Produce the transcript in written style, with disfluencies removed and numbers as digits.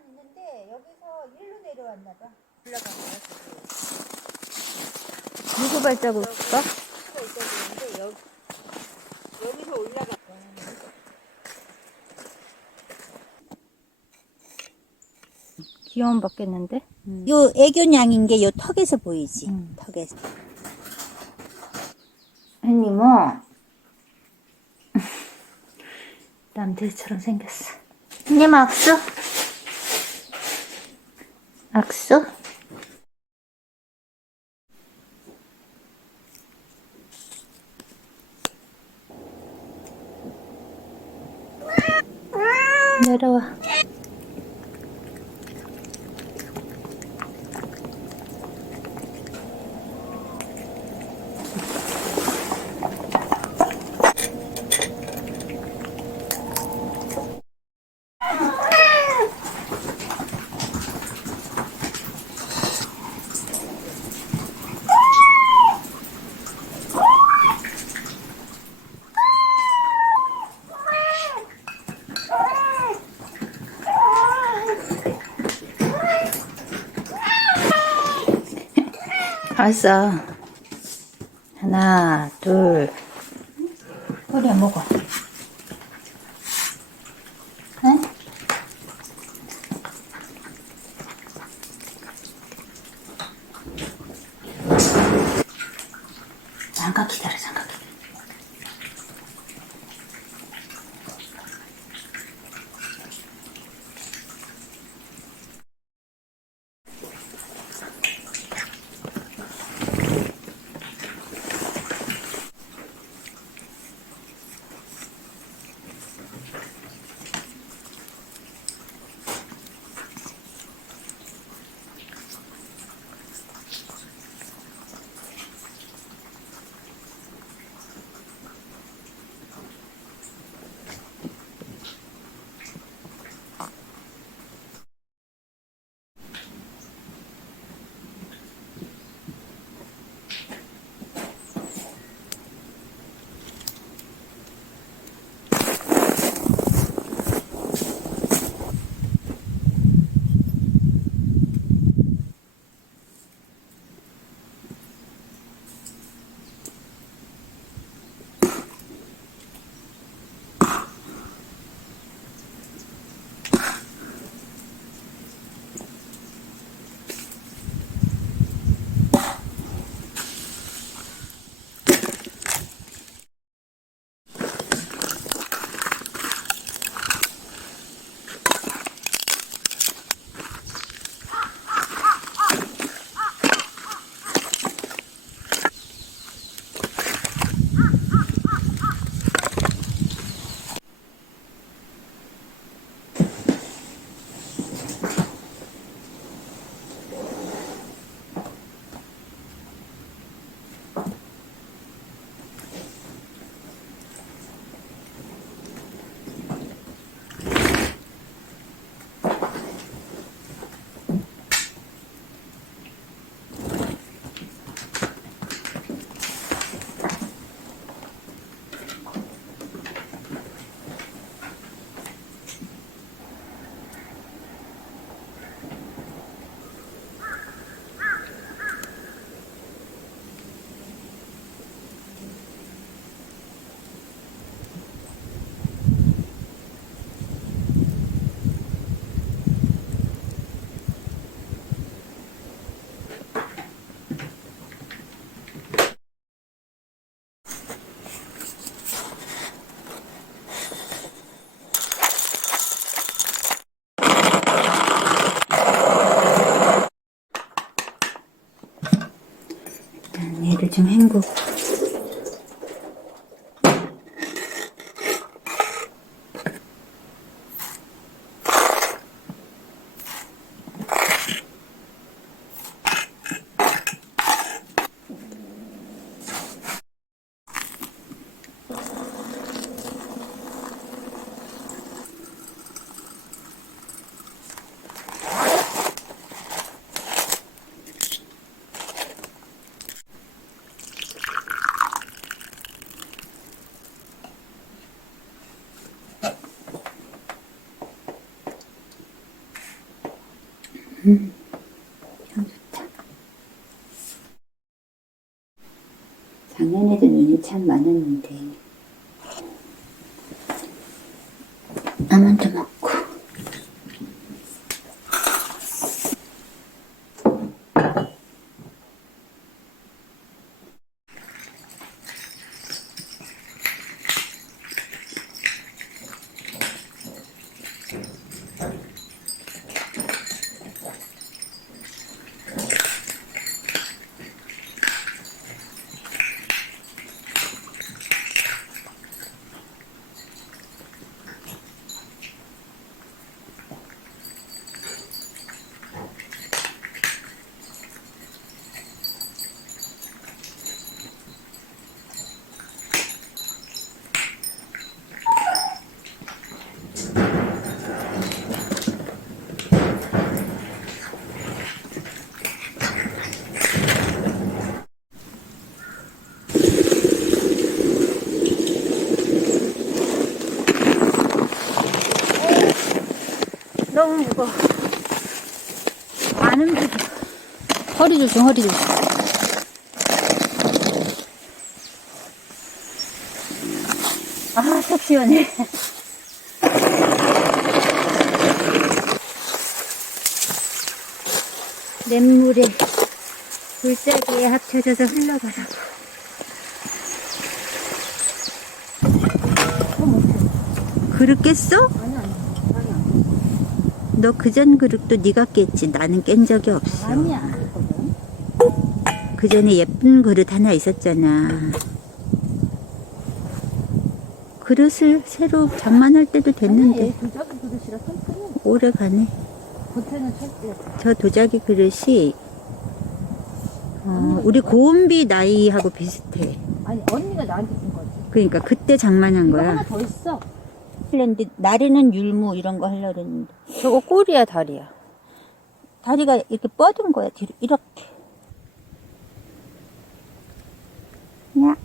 있는데 여기서 일로 내려왔나 봐. 올라간 거야. 누구 발자국일까? 수가 있었는데 여기서 올라간 거야. 귀여움 받겠는데? 요 애교냥인 게 요 턱에서 보이지. 턱에서. 아니 뭐 남들처럼 생겼어. 형님 악수? 악수? 내려와. 알았어. 하나, 둘. 꼬리 안 먹어. 응? 잠깐 기다려, 잠깐 기다려. 참 좋다. 작년에도 눈이 참 많았는데. 아몬드 먹고. 너무 무거워. 안 움직여. 허리 조심, 허리 조심. 아, 속 시원해. 냇물에 골짜기에 합쳐져서 흘러가라고. 그릇 깼어? 너 그전 그릇도 네가 깼지. 나는 깬 적이 없어. 아니야, 안 했거든. 그 전에 예쁜 그릇 하나 있었잖아. 그릇을 새로 장만할 때도 됐는데 도자기 그릇이라 튼튼해. 오래 가네. 겉에는 철제. 저 도자기 그릇이 우리 고은비 나이하고 비슷해. 아니, 언니가 나한테 준 거지. 그러니까 그때 장만한 이거 거야. 하나 더 있어. 근데 날에는 율무 이런 거 하려고 했는데 저거 꼬리야, 다리야. 다리가 이렇게 뻗은 거야. 뒤로 이렇게. 야,